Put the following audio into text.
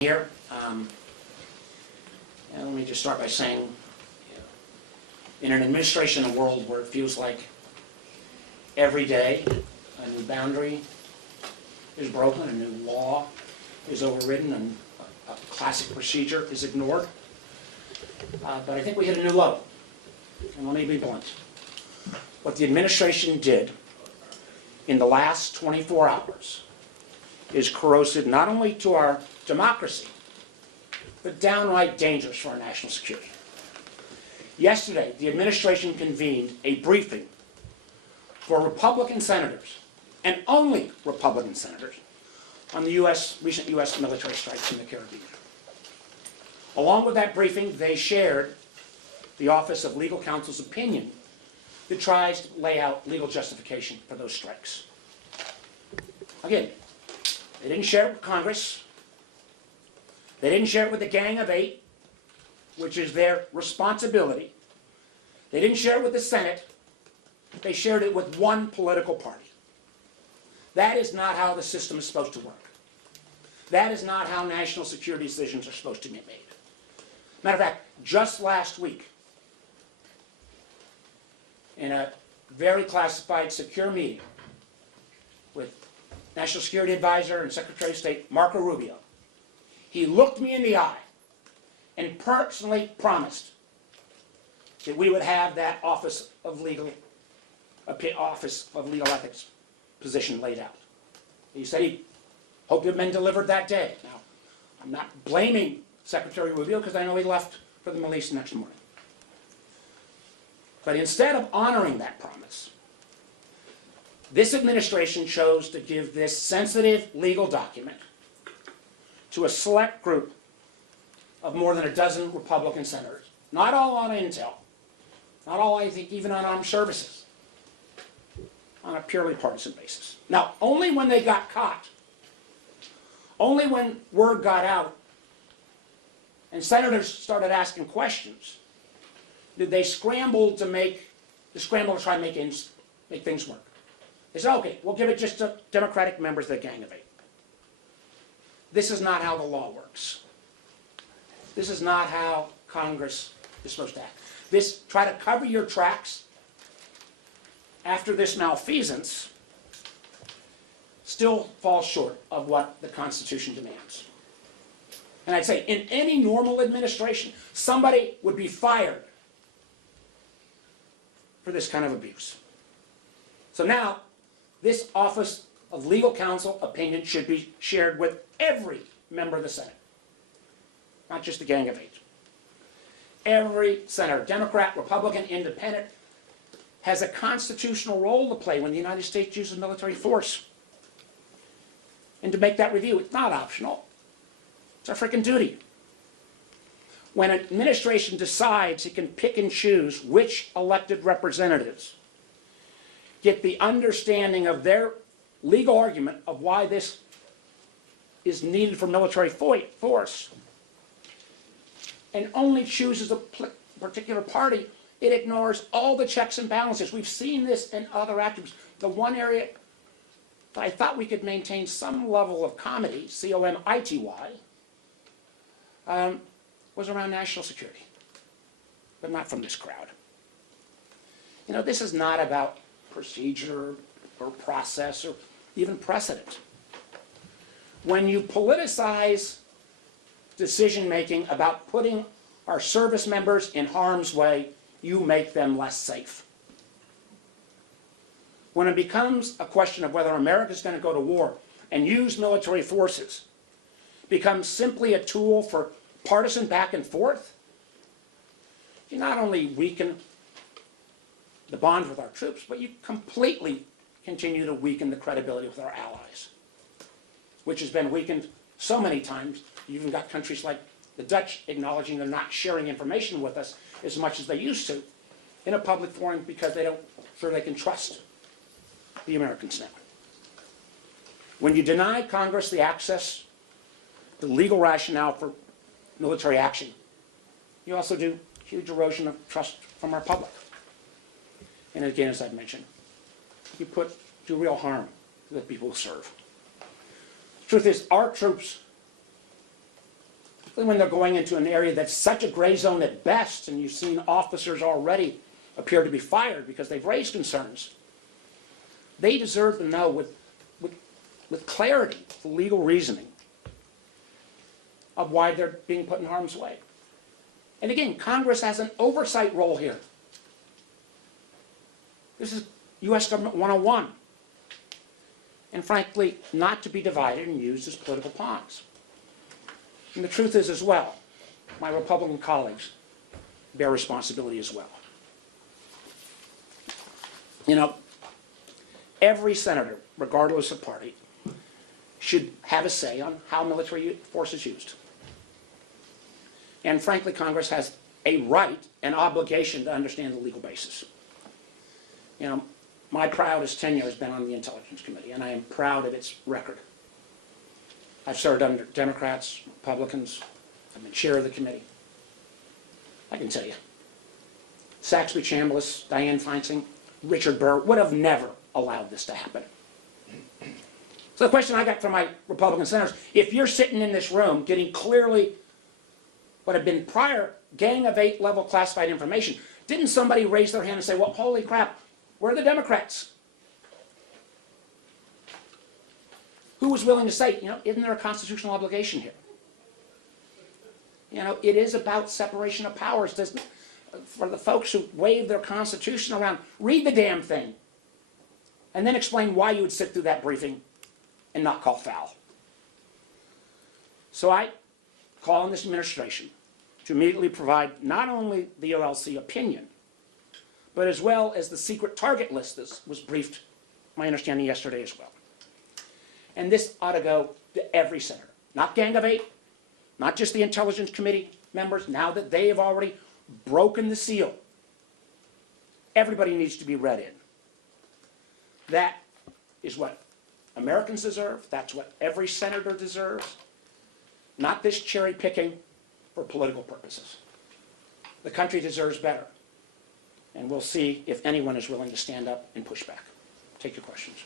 Here. And let me just start by saying, in an administration world where it feels like every day a new boundary is broken, a new law is overridden, and a classic procedure is ignored, but I think we hit a new low. And let me be blunt. What the administration did in the last 24 hours is corrosive not only to our democracy, but downright dangerous for our national security. Yesterday, the administration convened a briefing for Republican senators, and only Republican senators, on the recent U.S. military strikes in the Caribbean. Along with that briefing, they shared the Office of Legal Counsel's opinion that tries to lay out legal justification for those strikes. Again, they didn't share it with Congress. They didn't share it with the Gang of Eight, which is their responsibility. They didn't share it with the Senate. They shared it with one political party. That is not how the system is supposed to work. That is not how national security decisions are supposed to be made. Matter of fact, just last week, in a very classified, secure meeting with National Security Advisor and Secretary of State Marco Rubio, he looked me in the eye and personally promised that we would have that Office of Legal Ethics position laid out. He said he hoped it had been delivered that day. Now, I'm not blaming Secretary Rubio because I know he left for the Middle East next morning. But instead of honoring that promise, this administration chose to give this sensitive legal document to a select group of more than a dozen Republican senators. Not all on intel, not all, I think, even on armed services, on a purely partisan basis. Now, only when they got caught, only when word got out and senators started asking questions, did they scramble to try and make things work. They said, okay, we'll give it just to Democratic members of the Gang of Eight. This is not how the law works. This is not how Congress is supposed to act. Try to cover your tracks after this malfeasance still falls short of what the Constitution demands. And I'd say in any normal administration, somebody would be fired for this kind of abuse. So now, this Office of Legal Counsel opinion should be shared with every member of the Senate, not just the Gang of Eight. Every senator, Democrat, Republican, Independent, has a constitutional role to play when the United States uses military force. And to make that review, it's not optional. It's our freaking duty. When an administration decides it can pick and choose which elected representatives get the understanding of their legal argument of why this is needed for military force, and only chooses a particular party, it ignores all the checks and balances. We've seen this in other actors. The one area that I thought we could maintain some level of comity, C-O-M-I-T-Y, was around national security, but not from this crowd. You know, this is not about procedure or process or even precedent. When you politicize decision-making about putting our service members in harm's way, you make them less safe. When it becomes a question of whether America is going to go to war and use military forces, becomes simply a tool for partisan back and forth, you not only weaken the bond with our troops, but you completely continue to weaken the credibility with our allies, which has been weakened so many times. You even got countries like the Dutch acknowledging they're not sharing information with us as much as they used to in a public forum because they don't feel they can trust the Americans now. When you deny Congress the access, the legal rationale for military action, you also do huge erosion of trust from our public. And again, as I've mentioned, you do real harm to the people who serve. The truth is, our troops when they're going into an area that's such a gray zone at best, and you've seen officers already appear to be fired because they've raised concerns. They deserve to know with clarity, legal reasoning of why they're being put in harm's way. And again, Congress has an oversight role here. This is U.S. Government 101. And frankly, not to be divided and used as political pawns. And the truth is as well, my Republican colleagues bear responsibility as well. You know, every senator, regardless of party, should have a say on how military force is used. And frankly, Congress has a right and obligation to understand the legal basis. You know, my proudest tenure has been on the Intelligence Committee, and I am proud of its record. I've served under Democrats, Republicans. I've been chair of the committee. I can tell you, Saxby Chambliss, Dianne Feinstein, Richard Burr would have never allowed this to happen. So the question I got from my Republican senators, if you're sitting in this room getting clearly what had been prior Gang of 8 level classified information, didn't somebody raise their hand and say, well, holy crap, where are the Democrats? Who was willing to say, you know, isn't there a constitutional obligation here? You know, it is about separation of powers. For the folks who wave their Constitution around, read the damn thing. And then explain why you would sit through that briefing and not call foul. So I call on this administration to immediately provide not only the OLC opinion, but as well as the secret target list that was briefed, my understanding, yesterday as well. And this ought to go to every senator, not Gang of 8, not just the Intelligence Committee members, now that they have already broken the seal. Everybody needs to be read in. That is what Americans deserve. That's what every senator deserves. Not this cherry picking for political purposes. The country deserves better. And we'll see if anyone is willing to stand up and push back. Take your questions.